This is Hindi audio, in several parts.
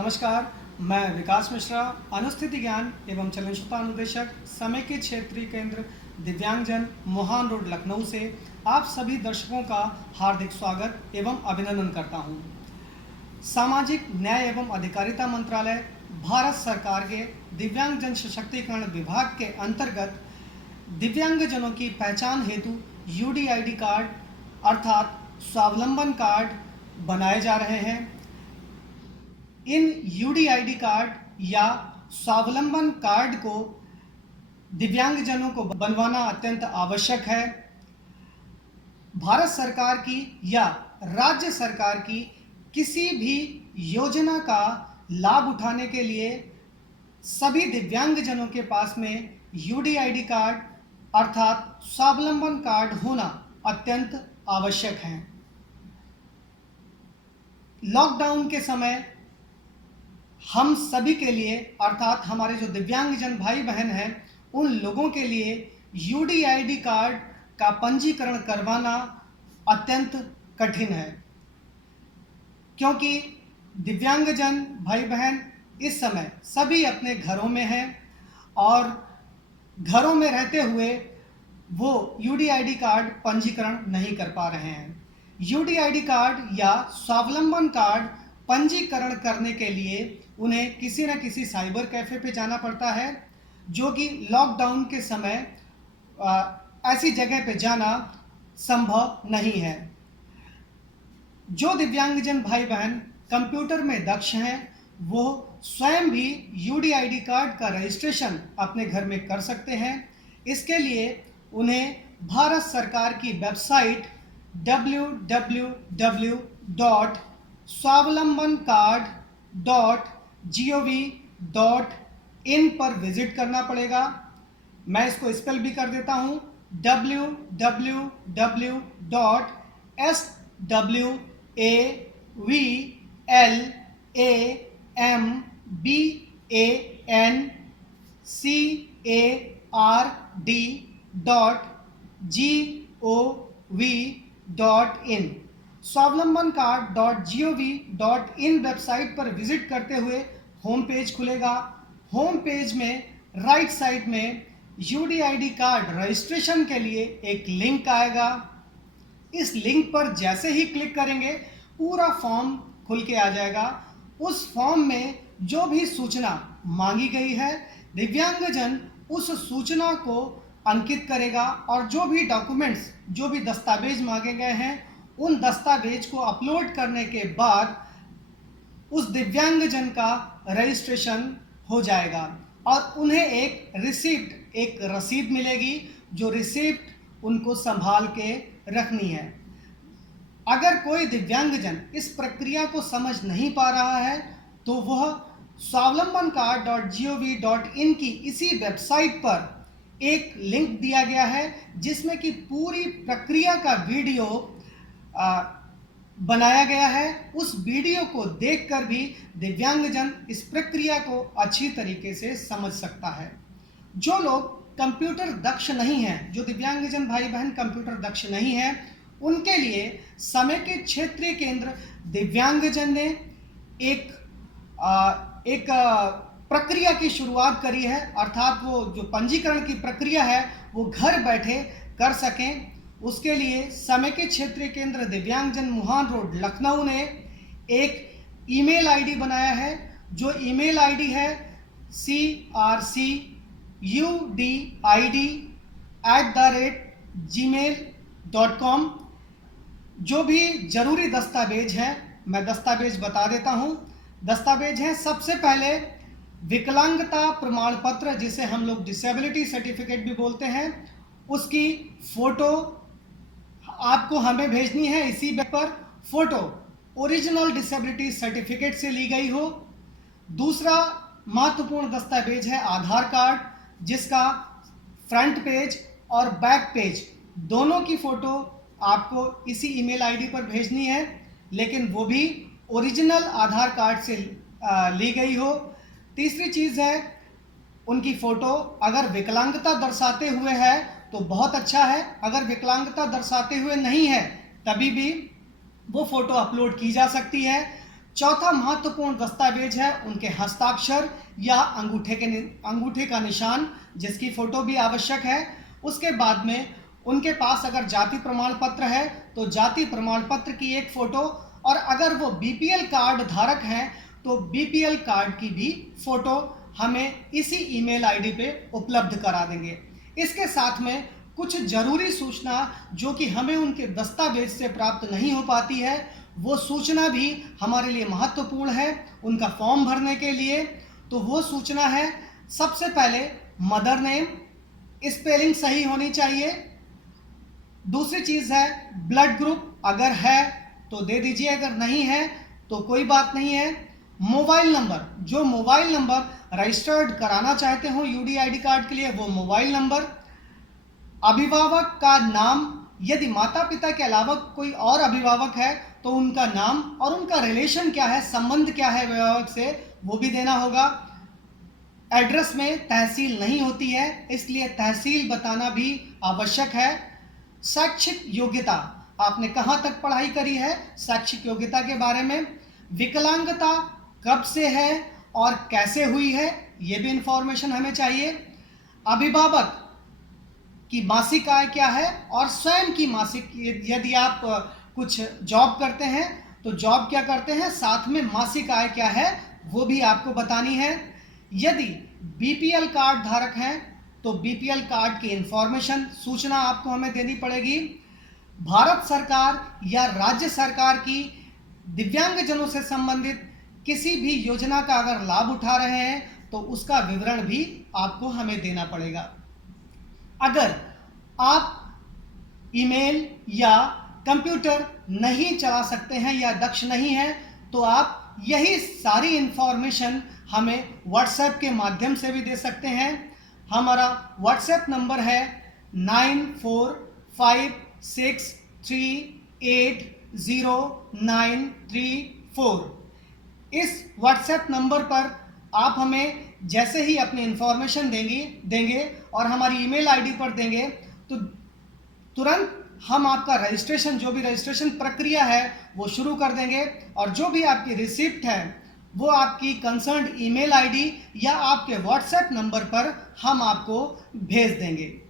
नमस्कार, मैं विकास मिश्रा, अनुस्थिति ज्ञान एवं चलनशीलता अनुदेशक, समेकित क्षेत्रीय केंद्र दिव्यांगजन, मोहान रोड, लखनऊ से आप सभी दर्शकों का हार्दिक स्वागत एवं अभिनंदन करता हूं। सामाजिक न्याय एवं अधिकारिता मंत्रालय, भारत सरकार के दिव्यांगजन सशक्तिकरण विभाग के अंतर्गत दिव्यांगजनों की पहचान हेतु यूडीआईडी कार्ड अर्थात स्वावलंबन कार्ड बनाए जा रहे हैं। इन यूडीआईडी कार्ड या स्वावलंबन कार्ड को दिव्यांगजनों को बनवाना अत्यंत आवश्यक है। भारत सरकार की या राज्य सरकार की किसी भी योजना का लाभ उठाने के लिए सभी दिव्यांगजनों के पास में यूडीआईडी कार्ड अर्थात स्वावलंबन कार्ड होना अत्यंत आवश्यक है। लॉकडाउन के समय हम सभी के लिए अर्थात हमारे जो दिव्यांगजन भाई बहन हैं उन लोगों के लिए यूडीआईडी कार्ड का पंजीकरण करवाना अत्यंत कठिन है, क्योंकि दिव्यांगजन भाई बहन इस समय सभी अपने घरों में हैं और घरों में रहते हुए वो यूडीआईडी कार्ड पंजीकरण नहीं कर पा रहे हैं। यूडीआईडी कार्ड या स्वावलंबन कार्ड पंजीकरण करने के लिए उन्हें किसी न किसी साइबर कैफ़े पे जाना पड़ता है, जो कि लॉकडाउन के समय ऐसी जगह पे जाना संभव नहीं है। जो दिव्यांगजन भाई बहन कंप्यूटर में दक्ष हैं वो स्वयं भी यूडीआईडी कार्ड का रजिस्ट्रेशन अपने घर में कर सकते हैं। इसके लिए उन्हें भारत सरकार की वेबसाइट www.swavlambancard.gov.in पर विजिट करना पड़ेगा। मैं इसको स्पेल भी कर देता हूँ, www.swavlambancard.gov.in स्वावलंबन कार्ड.gov.in वेबसाइट पर विजिट करते हुए होम पेज खुलेगा। होम पेज में राइट साइड में यूडीआईडी कार्ड रजिस्ट्रेशन के लिए एक लिंक आएगा। इस लिंक पर जैसे ही क्लिक करेंगे पूरा फॉर्म खुल के आ जाएगा। उस फॉर्म में जो भी सूचना मांगी गई है दिव्यांगजन उस सूचना को अंकित करेगा और जो भी डॉक्यूमेंट्स, जो भी दस्तावेज मांगे गए हैं उन दस्तावेज को अपलोड करने के बाद उस दिव्यांगजन का रजिस्ट्रेशन हो जाएगा और उन्हें एक रिसिप्ट, एक रसीद मिलेगी, जो रिसिप्ट उनको संभाल के रखनी है। अगर कोई दिव्यांगजन इस प्रक्रिया को समझ नहीं पा रहा है तो वह स्वावलंबन कार्ड.gov.in की इसी वेबसाइट पर एक लिंक दिया गया है जिसमें कि पूरी प्रक्रिया का वीडियो बनाया गया है। उस वीडियो को देखकर भी दिव्यांगजन इस प्रक्रिया को अच्छी तरीके से समझ सकता है। जो लोग कंप्यूटर दक्ष नहीं हैं, जो दिव्यांगजन भाई बहन कंप्यूटर दक्ष नहीं हैं, उनके लिए समेकित क्षेत्रीय केंद्र दिव्यांगजन ने एक प्रक्रिया की शुरुआत करी है, अर्थात वो जो पंजीकरण की प्रक्रिया है वो घर बैठे कर सकें। उसके लिए समेकित क्षेत्रीय केंद्र दिव्यांगजन मोहान रोड, लखनऊ ने एक ईमेल आईडी बनाया है, जो ईमेल आईडी है crcudid@gmail.com। जो भी जरूरी दस्तावेज हैं मैं दस्तावेज बता देता हूं। दस्तावेज हैं, सबसे पहले विकलांगता प्रमाण पत्र, जिसे हम लोग डिसेबिलिटी सर्टिफिकेट भी बोलते हैं, उसकी फोटो आपको हमें भेजनी है। इसी पर फोटो ओरिजिनल डिसेबिलिटी सर्टिफिकेट से ली गई हो। दूसरा महत्वपूर्ण दस्तावेज है आधार कार्ड, जिसका फ्रंट पेज और बैक पेज दोनों की फोटो आपको इसी ईमेल आईडी पर भेजनी है, लेकिन वो भी ओरिजिनल आधार कार्ड से ली गई हो। तीसरी चीज़ है उनकी फ़ोटो अगर विकलांगता दर्शाते हुए है तो बहुत अच्छा है, अगर विकलांगता दर्शाते हुए नहीं है तभी भी वो फ़ोटो अपलोड की जा सकती है। चौथा महत्वपूर्ण दस्तावेज है उनके हस्ताक्षर या अंगूठे का निशान, जिसकी फोटो भी आवश्यक है। उसके बाद में उनके पास अगर जाति प्रमाण पत्र है तो जाति प्रमाण पत्र की एक फोटो, और अगर वो बीपीएल कार्ड धारक हैं तो बीपीएल कार्ड की भी फोटो हमें इसी ईमेल आईडी पे उपलब्ध करा देंगे। इसके साथ में कुछ जरूरी सूचना जो कि हमें उनके दस्तावेज से प्राप्त नहीं हो पाती है, वो सूचना भी हमारे लिए महत्वपूर्ण है उनका फॉर्म भरने के लिए। तो वो सूचना है, सबसे पहले मदर नेम, स्पेलिंग सही होनी चाहिए। दूसरी चीज़ है ब्लड ग्रुप, अगर है तो दे दीजिए, अगर नहीं है तो कोई बात नहीं है। मोबाइल नंबर, जो मोबाइल नंबर रजिस्टर्ड कराना चाहते हो यूडीआईडी कार्ड के लिए, वो मोबाइल नंबर। अभिभावक का नाम, यदि माता पिता के अलावा कोई और अभिभावक है तो उनका नाम और उनका रिलेशन क्या है, संबंध क्या है अभिभावक से, वो भी देना होगा। एड्रेस में तहसील नहीं होती है, इसलिए तहसील बताना भी आवश्यक है। शैक्षिक योग्यता, आपने कहाँ तक पढ़ाई करी है, शैक्षिक योग्यता के बारे में। विकलांगता कब से है और कैसे हुई है, ये भी इंफॉर्मेशन हमें चाहिए। अभिभावक की मासिक आय क्या है और स्वयं की मासिक, यदि आप कुछ जॉब करते हैं तो जॉब क्या करते हैं, साथ में मासिक आय क्या है वो भी आपको बतानी है। यदि बीपीएल कार्ड धारक हैं तो बीपीएल कार्ड की इंफॉर्मेशन, सूचना आपको हमें देनी पड़ेगी। भारत सरकार या राज्य सरकार की दिव्यांगजनों से संबंधित किसी भी योजना का अगर लाभ उठा रहे हैं तो उसका विवरण भी आपको हमें देना पड़ेगा। अगर आप ईमेल या कंप्यूटर नहीं चला सकते हैं या दक्ष नहीं हैं तो आप यही सारी इंफॉर्मेशन हमें व्हाट्सएप के माध्यम से भी दे सकते हैं। हमारा व्हाट्सएप नंबर है 9456380934। इस व्हाट्सएप नंबर पर आप हमें जैसे ही अपनी इंफॉर्मेशन देंगे और हमारी ईमेल आईडी पर देंगे तो तुरंत हम आपका रजिस्ट्रेशन, जो भी रजिस्ट्रेशन प्रक्रिया है वो शुरू कर देंगे, और जो भी आपकी रिसिप्ट है वो आपकी कंसर्न्ड ईमेल आईडी या आपके व्हाट्सएप नंबर पर हम आपको भेज देंगे।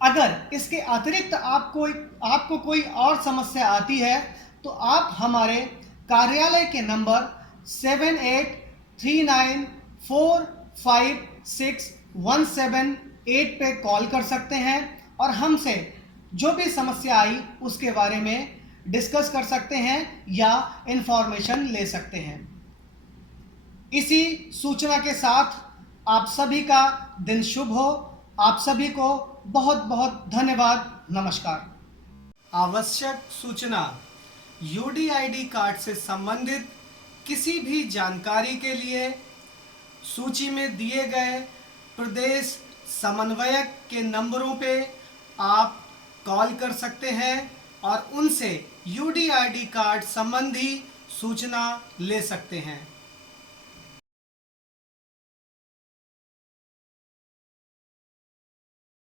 अगर इसके अतिरिक्त आपको कोई और समस्या आती है तो आप हमारे कार्यालय के नंबर 7839456178 पे कॉल कर सकते हैं और हमसे जो भी समस्या आई उसके बारे में डिस्कस कर सकते हैं या इंफॉर्मेशन ले सकते हैं। इसी सूचना के साथ आप सभी का दिन शुभ हो। आप सभी को बहुत बहुत धन्यवाद। नमस्कार। आवश्यक सूचना, यूडीआईडी कार्ड से संबंधित किसी भी जानकारी के लिए सूची में दिए गए प्रदेश समन्वयक के नंबरों पे आप कॉल कर सकते हैं और उनसे यूडीआईडी कार्ड संबंधी सूचना ले सकते हैं।